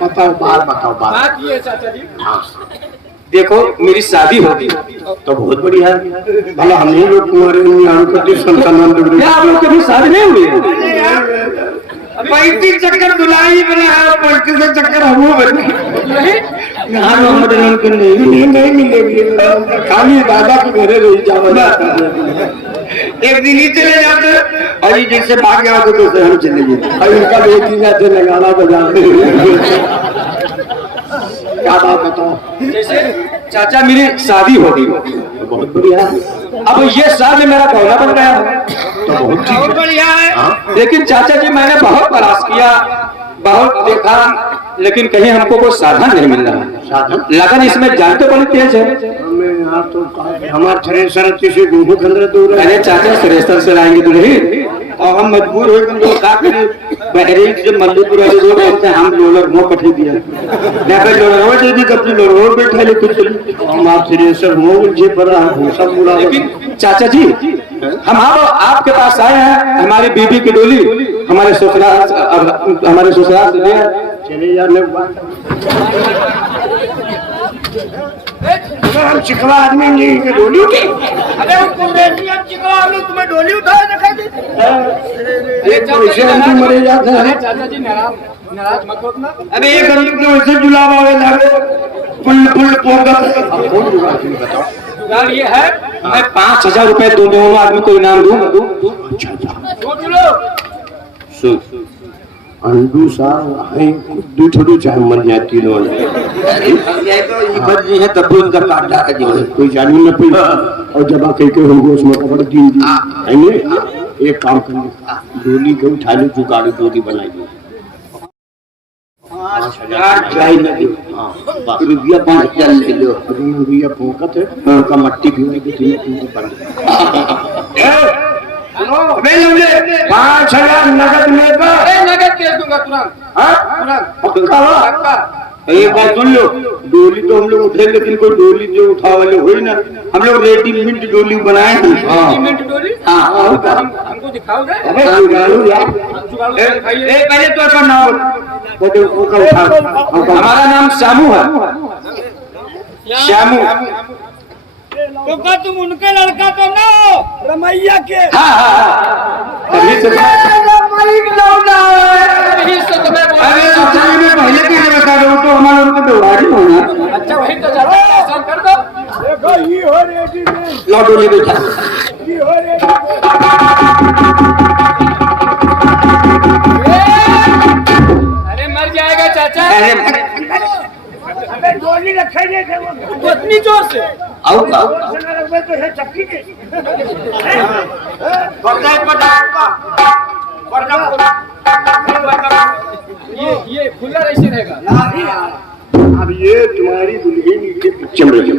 बताओ बात बात ये है चाचा जी, हाँ देखो मेरी शादी होगी तो बहुत बढ़िया है। भला हम ही लोग तुम्हारे संतान क्या आप लोग कभी शादी नहीं हुई है? 35 चक्कर दुलाई बना है, 35 चक्कर हम नहीं मिलेगी, खाली दादा के घरे रही जाओ। एक दिन ही चले जाते और जैसे भाग गया तो हम चले जाते और इनका बेटी जाते लगाना बजाते। क्या बात बताओ। जैसे चाचा मेरी शादी होगी, बहुत बढ़िया। अब ये शादी मेरा गौना बन गया है तो बहुत बढ़िया है। लेकिन चाचा जी मैंने बहुत प्रयास किया, बहुत देखा, लेकिन कहीं हमको कोई साधन नहीं मिल रहा है। लगन इसमें जानते बड़ी तेज है। यहाँ तो हमारे थ्रेसर से गेहूं खंडर दूर है। अरे चाचा थ्रेसर से लाएंगे दुल्ही और हम मजबूर हो गए लोग का करें, बहरीन से मल्लीपुर वाले रोड बोलते हैं हम लोलर हो कठी दिया लोलर हो जल्दी कपड़ी लोलर हो बैठा लेके चली हमारे थ्रेसर हो जे पर सब बुरा। लेकिन चाचा जी हम आपके पास आए हैं, हमारी बीबी की डोली हमारे ससुराल से ले चले जाने हम चिकवा आदमी नहीं के डोली उठे। अरे हम चिकवा आदमी तुम्हें डोली उठाए दिखाई देते मरे जाते हैं। चाचा जी नाराज मत होना। अरे एक हम तो वैसे जुलावा लगे पुल पुल बताओ यार ये है, मैं 5,000 रुपए दोनों आदमी को इनाम दूं। अंडू साहब थोड़ी चाहे मर जाती है तब उनका काट डाला जो है कोई जानी न पी और जब कहीं के होंगे उसमें कपड़ दी एक काम करेंगे डोली के उठा लो जुगाड़ डोली बनाई दो 5,000 रुपया 5,000 ले लो रुपया फोकत है उनका मट्टी भी बंद 5,000 नगद लेकर नगद केस दूंगा तुरंत। एक बात सुन लो, डोली तो हम लोग उठे लेकिन कोई डोली जो उठा वाले हो ही ना, हम लोग रेडीमेड डोली बनाए हैं। हमको दिखाओ पहले तो अपन नाम हमारा नाम श्यामू है। श्यामू तो क्या तुम उनके लड़का तो ना हो रमैया के? तभी से पहले कैसे बता रहा हूँ तो हमारे उनके व्यवहार होना। अच्छा वही तो चाचा ऐसा कर दो। देखो ये हो रेडीमेड लौटो ले बैठा ये हो रेडीमेड। अरे मर जाएगा चाचा। अबे डोली रखे नहीं थे वो इतनी जोर से आओ का तो है चक्की के ये खुला ऐसे रहेगा। अब ये तुम्हारी दुल्हन के पीछे में ये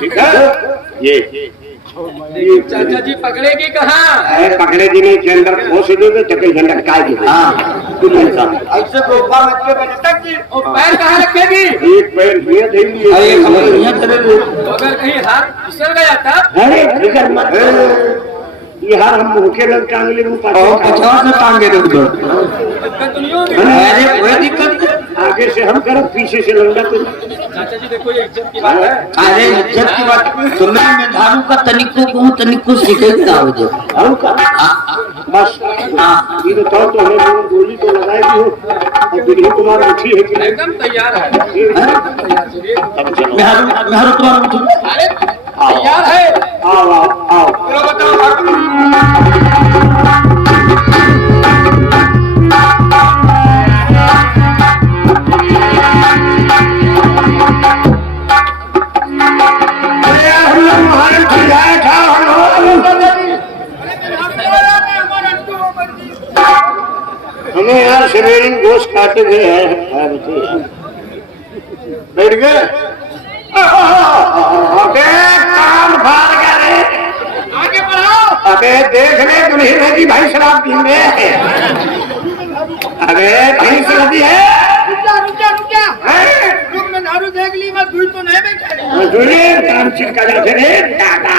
ठीक है ये चाचा जी पकड़ेगी कहाँ? पकड़े दिन के अंदर खोस दोगे तो कहीं झंडा काय दे ऐसे गोफा मत के बनता कि और पैर कहाँ रखेगी? एक पैर ये देंगे अगर कहीं हाथ फिसल गया था अरे फिकर मत ये हार हम मुखे लग टांगले मुंह पाछे टांगे दो दिक्कत तो नहीं होगी। अरे कोई दिक्कत आगे से हम करो पीछे से लंगा तो चाचा जी देखो ये इज्जत की बात है। अरे इज्जत की बात तुम्हें मैं झाड़ू का तनिको सीखेगा हो जो झाड़ू का बस ये तो हमें गोली तो लगाएगी हो और दुल्हन तुम्हारी उठी है कि एकदम तैयार है। तैयार चलिए। मैं तुम्हारा उठी अरे तैयार है। आओ आओ आओ चलो बताओ। हमें यार सवेरे गोश्त काटे गए हैं बैठ गए अबे कान फाड़ गया रे आगे बढ़ाओ। अबे देख ले तुम्हें लगी भाई शराब पी रहे अबे भाई शराबी है रुक जा मैं दारू देख ली मैं दूध तो नहीं बैठा दूल्हे काम चिपका जाते रे दादा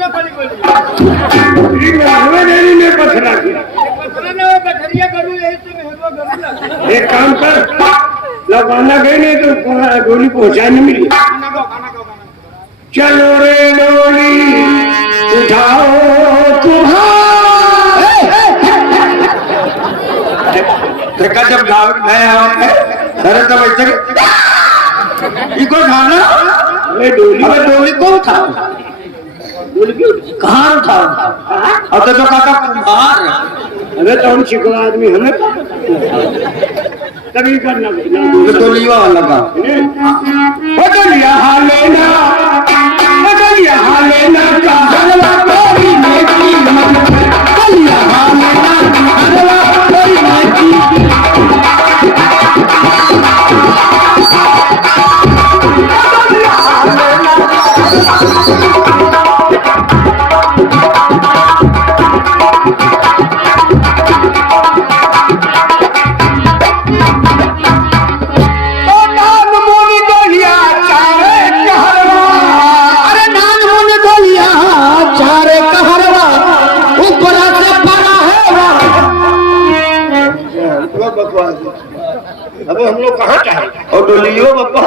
ना पड़ी बोली ये हमें देरी में पथरा किया। पत्थर ना गठरिया करूँ यही से मेहरबा करूँ एक काम कर, लगाना गई नहीं तो गोली पहुंचा नहीं मिली। खाना को चलो रे डोली उठाओ तुम्हारा। देखा जब गाँव नए आए अरे तब ऐसे इको खाना डोली को उठा कहाँ उठा अब तो काका कुमार। अरे तो हम शिकवा आदमी हमें तभी करना डोलिया वाला का बदलिया हालेना बदलिया हालेना का हलवा कोई नहीं बदलिया हालेना हलवा कोई नहीं। अब हम लोग कहाँ चाहे और डोलियो बाबा